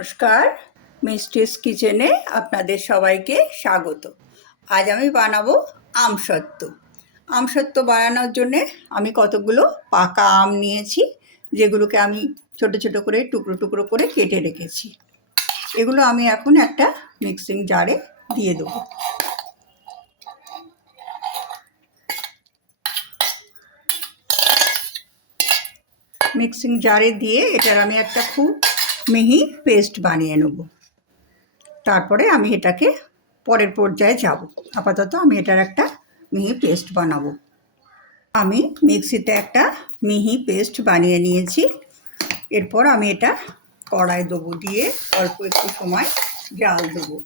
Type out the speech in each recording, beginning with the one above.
নমস্কার, মিষ্টিস কিচেনে আপনাদের সবাইকে স্বাগত। আজ আমি বানাবো আমসত্ত্ব। আমসত্ত্ব বানানোর জন্যে আমি কতগুলো পাকা আম নিয়েছি, যেগুলোকে আমি ছোট ছোট করে টুকরো টুকরো করে কেটে রেখেছি। এগুলো আমি এখন একটা মিক্সিং জারে দিয়ে দেবো। মিক্সিং জারে দিয়ে এটার আমি একটা খুব মিহি পেস্ট বানিয়ে নেব। তারপরে আমি এটাকে পরের পর্যায়ে যাব। আপাতত আমি এটার একটা মিহি পেস্ট বানাবো। আমি মিক্সিতে একটা মিহি পেস্ট বানিয়ে নিয়েছি। এরপর আমি এটা কড়াই দেবো, দিয়ে অল্প একটু সময় জাল দেবো।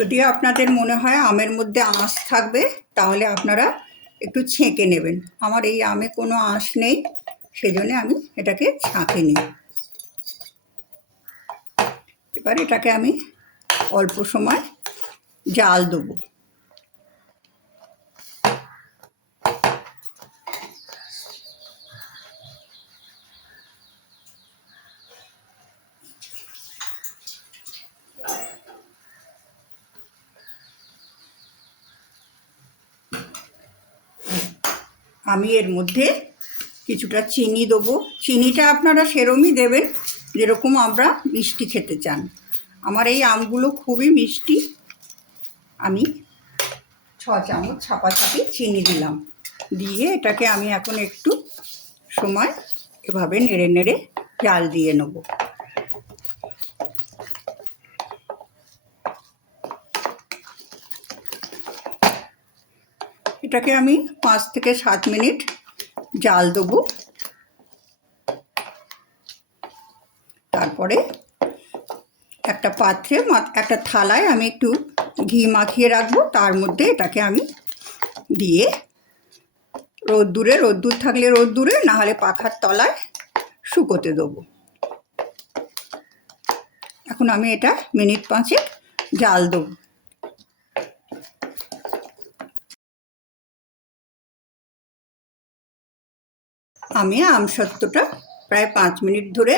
যদি আপনাদের মনে হয় আমের মধ্যে আঁশ থাকবে, তাহলে আপনারা একটু ছেঁকে নেবেন। আমার এই আমে কোনো আঁশ নেই, সেজন্য আমি এটাকে ছাঁকিনি। এবার এটাকে আমি অল্প সময় জাল দেবো। আমি এর মধ্যে কিছুটা চিনি দেবো। চিনিটা আপনারা সেরমই দেবেন যেরকম আমরা মিষ্টি খেতে চান। আমার এই আমগুলো খুবই মিষ্টি, আমি 6 চামচ ছাপাছাপি চিনি দিলাম। দিয়ে এটাকে আমি এখন একটু সময় এভাবে নেড়ে নেড়ে জাল দিয়ে নেব। এটাকে আমি 5 থেকে 7 মিনিট জাল দেবো। তারপরে একটা পাত্রে একটা থালায় আমি একটু ঘি মাখিয়ে রাখবো। তার মধ্যে এটাকে আমি দিয়ে রোদ্দুর থাকলে রোদ্দুরে, না হলে পাখার তলায় শুকোতে দেবো। এখন আমি এটা মিনিট 5 জাল দেবো। আমি আমসত্ত্বটা প্রায় 5 মিনিট ধরে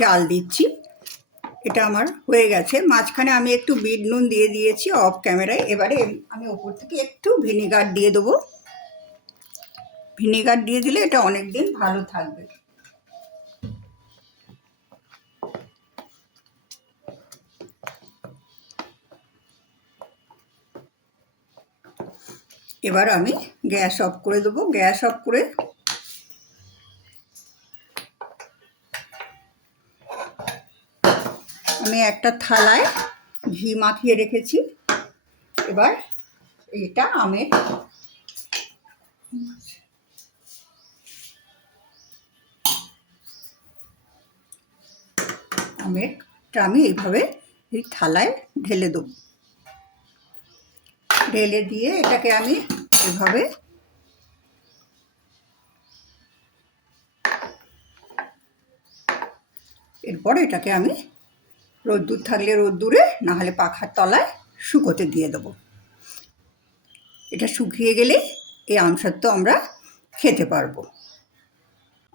জাল দিচ্ছি। এটা আমার হয়ে গেছে। মাঝখানে আমি একটু বিট নুন দিয়ে দিয়েছি অফ ক্যামেরায়। এবারে আমি ওপর থেকে একটু ভিনিগার দিয়ে দেবো। ভিনিগার দিয়ে দিলে এটা অনেক দিন ভালো থাকবে। এবার আমি গ্যাস অফ করে দেবো। গ্যাস অফ করে আমি একটা থালায় ঘি মাখিয়ে রেখেছি। এবার এটা আমেরটা আমি এইভাবে এই থালায় ঢেলে দেবো। ঢেলে দিয়ে এটাকে আমি এভাবে এরপর এটাকে আমি রোদ্দুর থাকলে রোদ্দুরে, না হলে পাখার তলায় শুকোতে দিয়ে দেবো। এটা শুকিয়ে গেলে এই আমসত্ত্ব আমরা খেতে পারবো।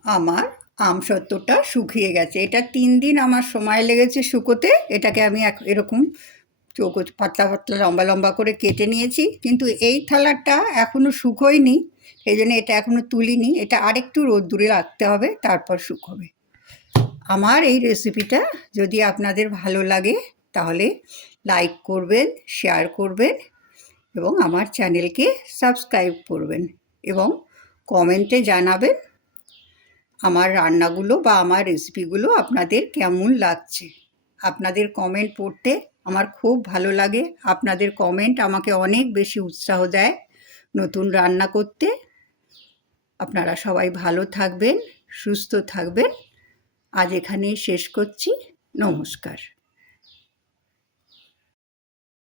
আমার আমসত্ত্বটা শুকিয়ে গেছে। এটা 3 দিন আমার সময় লেগেছে শুকোতে। এটাকে আমি এরকম চৌকো পাতলা পাতলা লম্বা লম্বা করে কেটে নিয়েছি, কিন্তু এই থালাটা এখনও শুকোয়নি, সেই জন্য এটা এখনও তুলিনি। এটা আরেকটু রোদ্দুরে রাখতে হবে, তারপর শুকোবে। আমার এই রেসিপিটা যদি আপনাদের ভালো লাগে তাহলে লাইক করবেন, শেয়ার করবেন এবং আমার চ্যানেলকে সাবস্ক্রাইব করবেন এবং কমেন্টে জানাবেন আমার রান্নাগুলো বা আমার রেসিপিগুলো আপনাদের কেমন লাগছে। আপনাদের কমেন্ট পড়তে আমার খুব ভালো লাগে। আপনাদের কমেন্ট আমাকে অনেক বেশি উৎসাহ দেয় নতুন রান্না করতে। আপনারা সবাই ভালো থাকবেন, সুস্থ থাকবেন। আজ এখানেই শেষ করছি। নমস্কার।